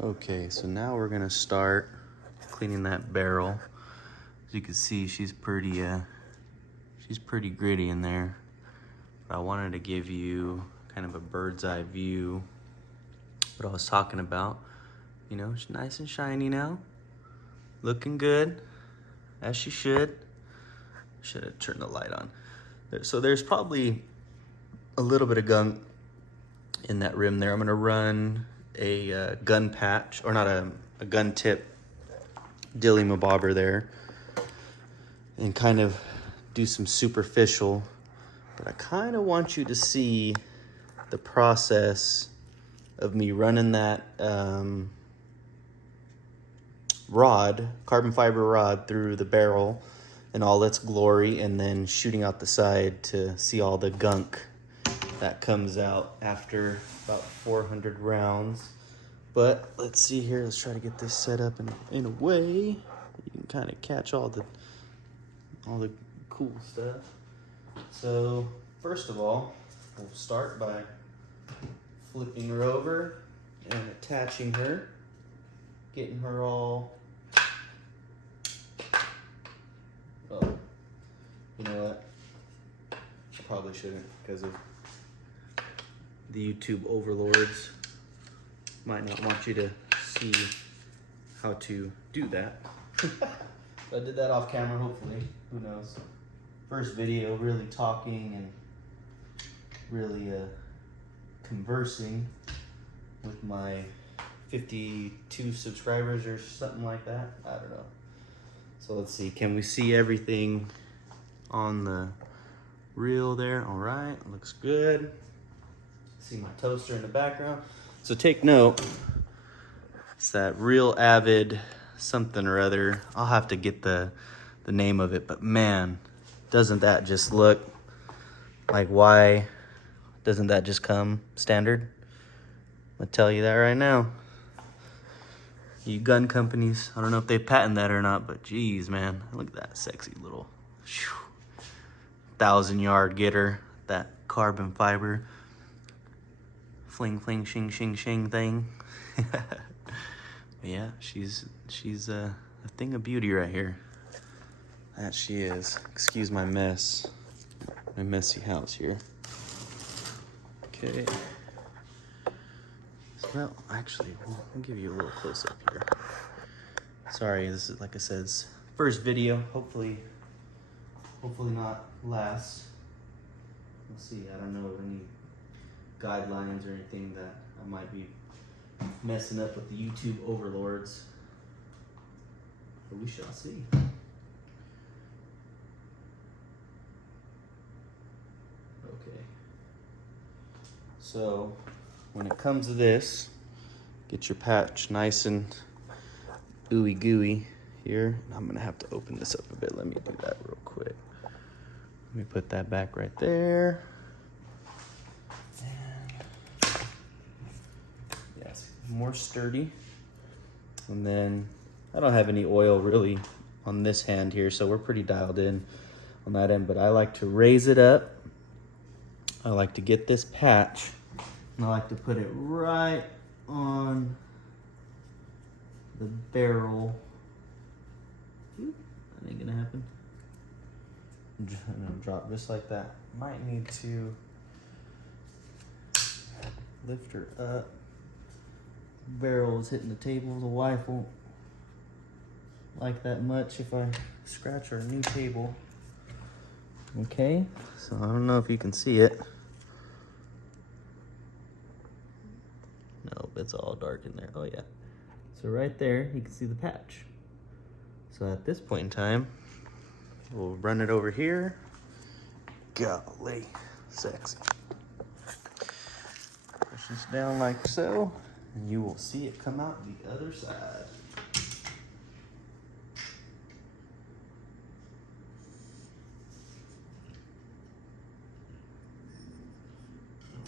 Okay, so now we're gonna start cleaning that barrel. As you can see, she's pretty gritty in there. But I wanted to give you kind of a bird's eye view. What I was talking about. You know, she's nice and shiny now. Looking good, as she should. Should have turned the light on. So there's probably a little bit of gunk in that rim there. I'm gonna run a gun patch, or not a gun tip dilly mabobber there, and kind of do some superficial. But I kind of want you to see the process of me running that carbon fiber rod through the barrel in all its glory, and then shooting out the side to see all the gunk that comes out after about 400 rounds. But let's see here, let's try to get this set up in a way you can kind of catch all the cool stuff. So first of all, we'll start by flipping her over and attaching her, getting her all, oh, you know what, I probably shouldn't, because of the YouTube overlords might not want you to see how to do that. I did that off camera, hopefully, who knows. First video really talking and really conversing with my 52 subscribers or something like that. I don't know. So let's see, can we see everything on the reel there? All right, looks good. See my toaster in the background. So take note, it's that Real Avid something or other. I'll have to get the name of it, but man, doesn't that just look like, why doesn't that just come standard? I'll tell you that right now. You gun companies, I don't know if they patent that or not, but geez, man, look at that sexy little 1,000-yard getter, that carbon fiber. Fling, fling, shing, shing, shing thing. Yeah, she's a thing of beauty right here. That she is. Excuse my mess. My messy house here. Okay. Well, actually, we'll give you a little close up here. Sorry, this is, like I said, it's first video. Hopefully not last. We'll see. I don't know of any guidelines or anything that I might be messing up with the YouTube overlords, but we shall see. Okay, so when it comes to this, get your patch nice and ooey gooey here. I'm gonna have to open this up a bit. Let me do that real quick. Let me put that back right there. More sturdy. And then I don't have any oil really on this hand here, so we're pretty dialed in on that end, but I like to raise it up. I like to get this patch and I like to put it right on the barrel. That ain't gonna happen. And then drop just like that. Might need to lift her up. Barrel is hitting the table. The wife won't like that much if I scratch our new table. Okay, so I don't know if you can see it. No, it's all dark in there. Oh yeah. So right there, you can see the patch. So at this point in time, we'll run it over here. Golly, sexy. Push this down like so, and you will see it come out the other side.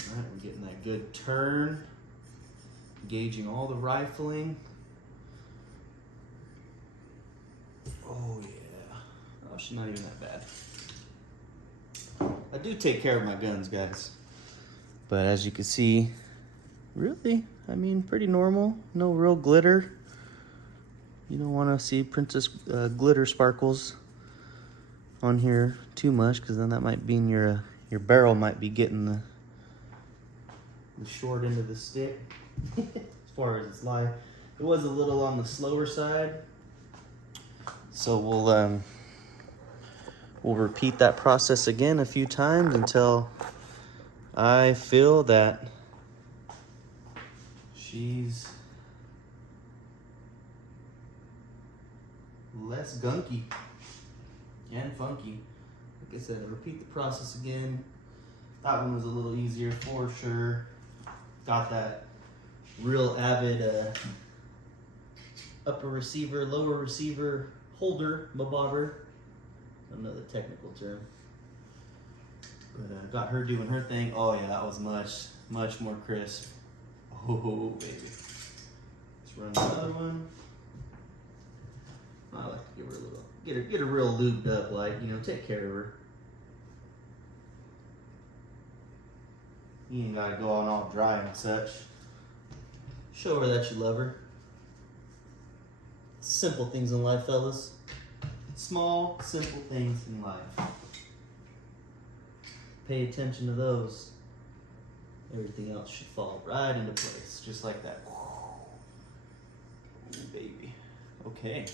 All right, we're getting that good turn, gauging all the rifling. Oh yeah, oh, she's not even that bad. I do take care of my guns, guys. But as you can see, really, I mean, pretty normal. No real glitter. You don't want to see princess glitter sparkles on here too much, because then that might mean your barrel might be getting the short end of the stick as far as its life. It was a little on the slower side, so we'll repeat that process again a few times until I feel that she's less gunky and funky. Like I said, repeat the process again. That one was a little easier for sure. Got that real avid upper receiver, lower receiver holder, bobber. Another technical term. But got her doing her thing. Oh yeah, that was much more crisp. Oh baby. Let's run another one. I like to give her a little, get her real lubed up, like, you know, take care of her. You ain't gotta go on all dry and such. Show her that you love her. Simple things in life, fellas. Small, simple things in life. Pay attention to those. Everything else should fall right into place, just like that. Oh, baby. Okay.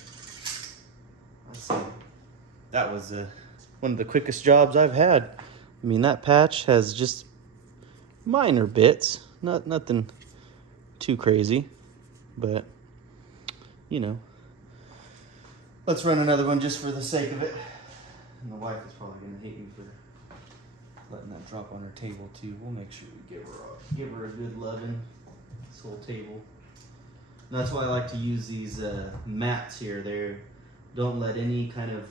Let's see. That was one of the quickest jobs I've had. I mean, that patch has just minor bits, nothing too crazy, but you know. Let's run another one just for the sake of it. And the wife is probably gonna hate me for letting that drop on her table too. We'll make sure we give her a good loving. This whole table. And that's why I like to use these mats here. They don't let any kind of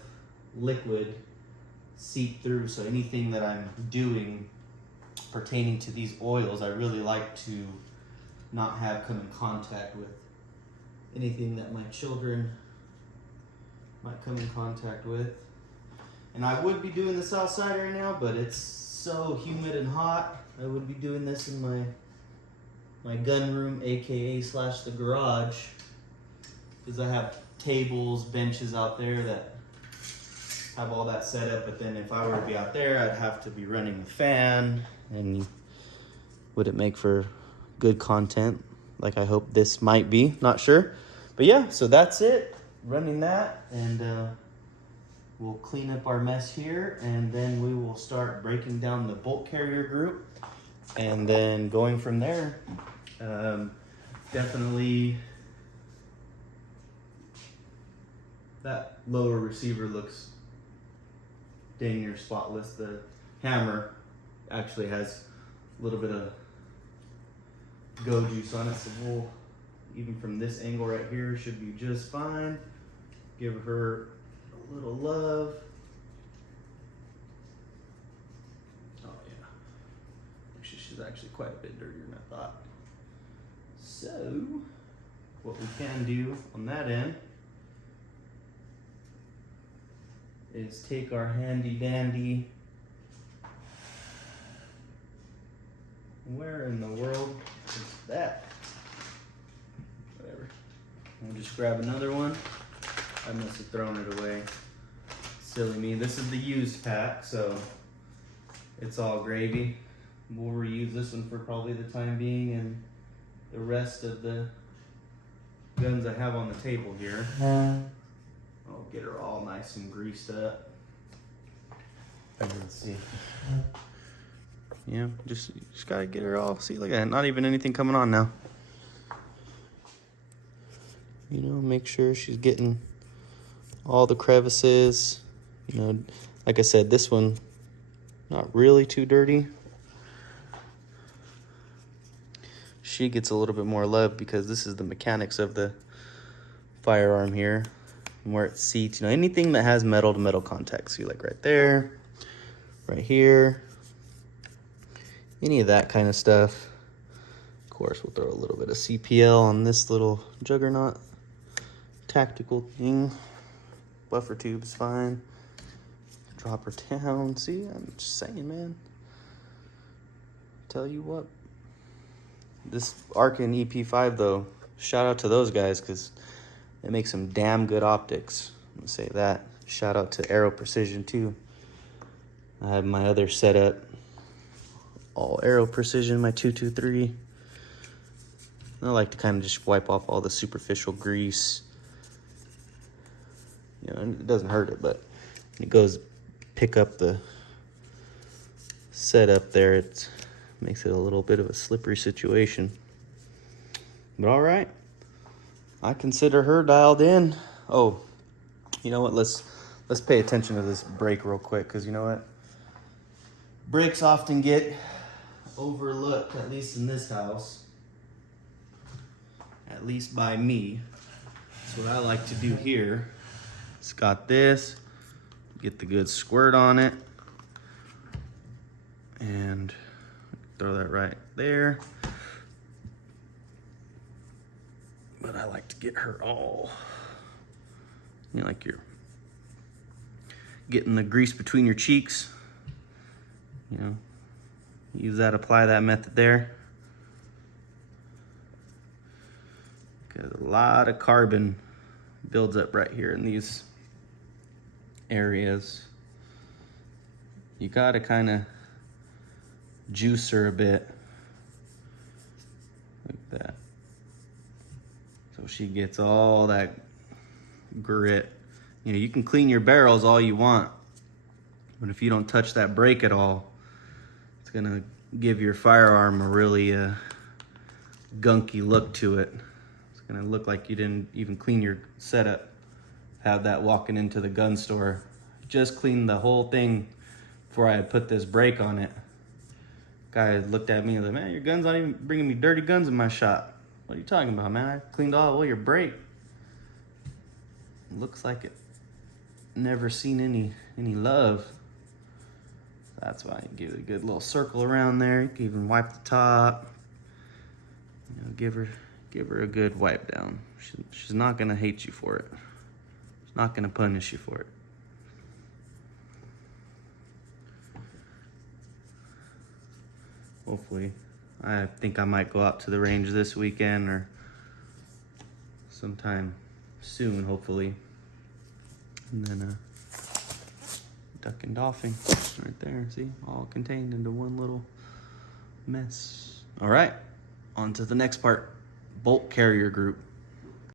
liquid seep through. So anything that I'm doing pertaining to these oils, I really like to not have come in contact with anything that my children might come in contact with. And I would be doing this outside right now, but it's so humid and hot. I would be doing this in my gun room, aka / the garage, because I have tables, benches out there that have all that set up. But then if I were to be out there, I'd have to be running the fan, and would it make for good content like I hope this might be? Not sure. But yeah, so that's it. Running that, and we'll clean up our mess here, and then we will start breaking down the bolt carrier group, and then going from there. Definitely that lower receiver looks dang near spotless. The hammer actually has a little bit of go juice on it, so we'll, even from this angle right here, should be just fine. Give her a little love. Oh yeah. Actually, she's actually quite a bit dirtier than I thought. So, what we can do on that end is take our handy dandy. Where in the world is that? Whatever. We'll just grab another one. I must have thrown it away. Silly me. This is the used pack, so it's all gravy. We'll reuse this one for probably the time being, and the rest of the guns I have on the table here. I'll get her all nice and greased up. Let's see. Yeah, just gotta get her all. See, look at that. Not even anything coming on now. You know, make sure she's getting all the crevices. You know, like I said, this one not really too dirty. She gets a little bit more love because this is the mechanics of the firearm here, and where it seats. You know, anything that has metal to metal contact. See, like right there, right here, any of that kind of stuff. Of course, we'll throw a little bit of CPL on this little juggernaut tactical thing. Buffer tube's fine. Drop her down. See, I'm just saying, man. Tell you what. This Arkin EP5 though, shout out to those guys because they make some damn good optics. I'm gonna say that. Shout out to Aero Precision too. I have my other setup, all Aero Precision, my 223. I like to kind of just wipe off all the superficial grease. You know, it doesn't hurt it, but it goes pick up the setup there. It makes it a little bit of a slippery situation. But all right, I consider her dialed in. Oh, you know what? Let's pay attention to this brake real quick, because you know what? Brakes often get overlooked, at least in this house. At least by me. That's what I like to do here. It's got this. Get the good squirt on it. And throw that right there. But I like to get her all, you know, like you're getting the grease between your cheeks. You know, use that, apply that method there. Because a lot of carbon builds up right here in these areas. You gotta kind of juice her a bit, like that. So she gets all that grit. You know, you can clean your barrels all you want, but if you don't touch that brake at all, it's gonna give your firearm a really gunky look to it. It's gonna look like you didn't even clean your setup. Have that walking into the gun store. Just cleaned the whole thing before I had put this brake on it. Guy looked at me and was like, man, your gun's not even bringing me dirty guns in my shop. What are you talking about, man? I cleaned all your brake. Looks like it never seen any love. That's why you give it a good little circle around there. You can even wipe the top. You know, give her a good wipe down. She's not gonna hate you for it. She's not gonna punish you for it. Hopefully, I think I might go out to the range this weekend or sometime soon, hopefully. And then duck and dolphin right there, see? All contained into one little mess. All right, on to the next part, bolt carrier group.